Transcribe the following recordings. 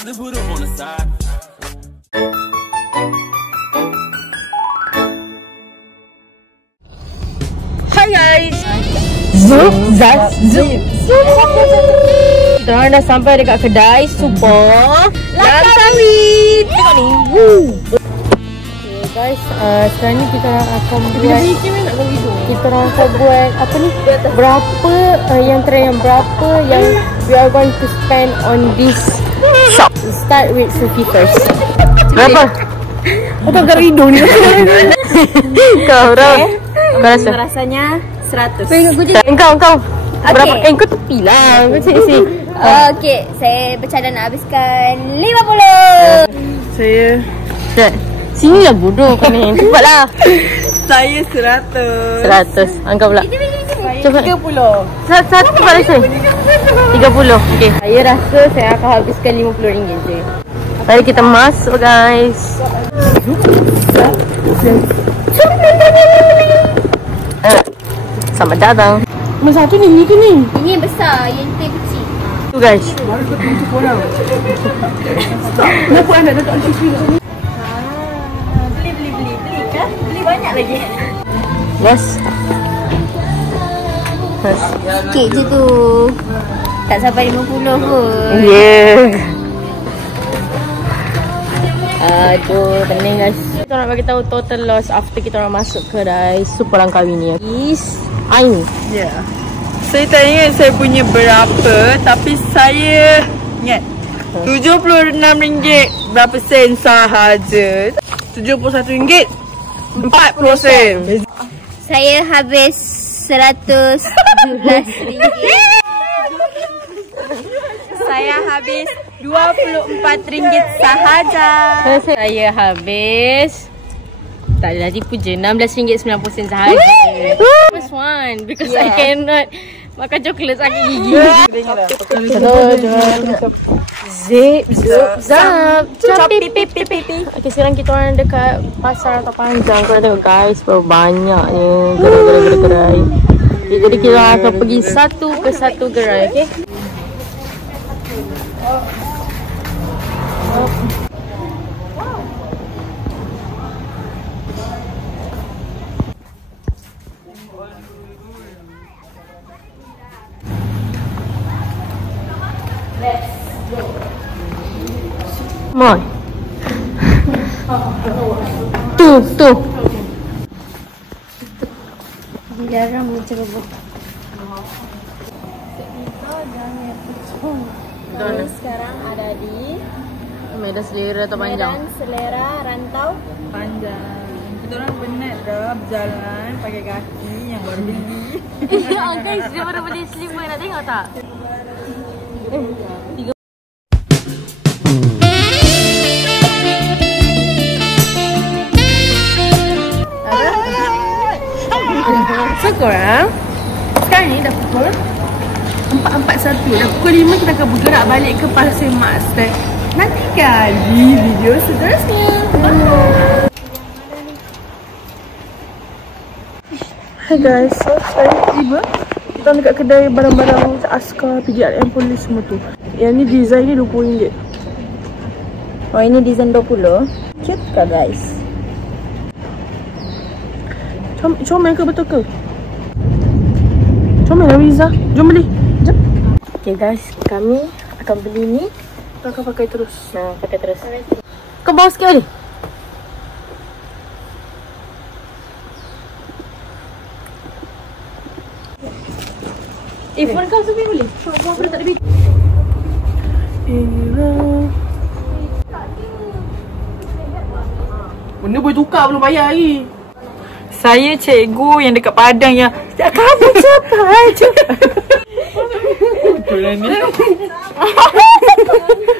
rather put them on the side. Hi guys. Zoom. Kita orang dah sampai dekat kedai Super Langkawi. Tengok ni. Okay guys, sekarang ni kita akan buat. Kita orang akan buat apa ni? Berapa yang trend, berapa yang we are going to spend on this shop. Start with Sufi first. Berapa? Kau tak hidung ni. Kau berapa? Rasanya 100. Engkau berapa? Engkau tepi lah. Macam ni. Okey, saya bercadang nak habiskan 50. Saya sini lah bodoh kau ni. Cepatlah. Saya 100. 100. Engkau pula. Cepat 30. Satu cepat rasa. 30. Okey. Saya rasa saya akan habiskan RM50 je. Mari kita masuk guys. Selamat datang. Masa satu ni ke ni? Ini yang besar, yang tu yang kecil. Tu guys. Kenapa anda tak ada cuci kat sini? Beli kan? Beli banyak lagi. Yes. Sikit je tu. Tak sampai 50 pun. Yeah. Aduh, pening guys. Kita nak bagi tahu total loss after kita orang masuk kedai Super Langkawi ni. Is Ain. Ya. Saya tak ingat saya punya berapa, tapi saya ingat RM76 berapa sen sahaja. RM71 40 sen. Saya habis RM117. Saya habis RM24 sahaja. Saya habis, tak adalah tipu je, RM16.90 sahaja. First one because I cannot makan coklat sakit gigi. Zip zap chop pipi. Okay, sekarang kita orang dekat pasar Rata Panjang. Korang tengok guys, berapa banyaknya gerai-gerai. Jadi kita akan pergi satu ke satu gerai. Okay. Moi. Tu. Dilarang mencerobot. Kami sekarang ada di Medan Selera Rata Panjang. Medan Selera Rantau Panjang. Kita orang penat dah berjalan pakai kaki yang baru beli. Guys, dia baru beli slipper, nak tengok tak? So korang, sekarang ni dah pukul 4.41. Dah pukul 5 kita akan bergerak balik ke Pasir Master. Nantikan di video seterusnya. Hai guys, so sekarang tiba kita dekat kedai barang-barang askar, PJRM polis semua tu. Yang ni design ni RM20. Oh, ini design 20. Cute ke guys? Comel ke betul ke? Comel lah Riza. Jom beli. Jom. Okay guys, kami akan beli ni. Kita akan pakai terus. Pakai terus. Kau bawa sikit boleh? Phone kau Sufi boleh? Phone boleh tak ada bit? Benda boleh tukar, belum bayar lagi. Saya cikgu yang dekat Padang yang kamu cepat. Korang ni.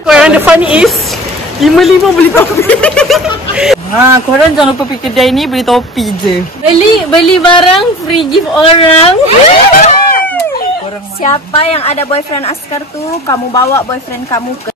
Korang the funny is 55 beli topi. Korang jangan lupa pergi kedai ni beli topi je. Beli barang free gift orang. Siapa yang ada boyfriend askar tu, kamu bawa boyfriend kamu ke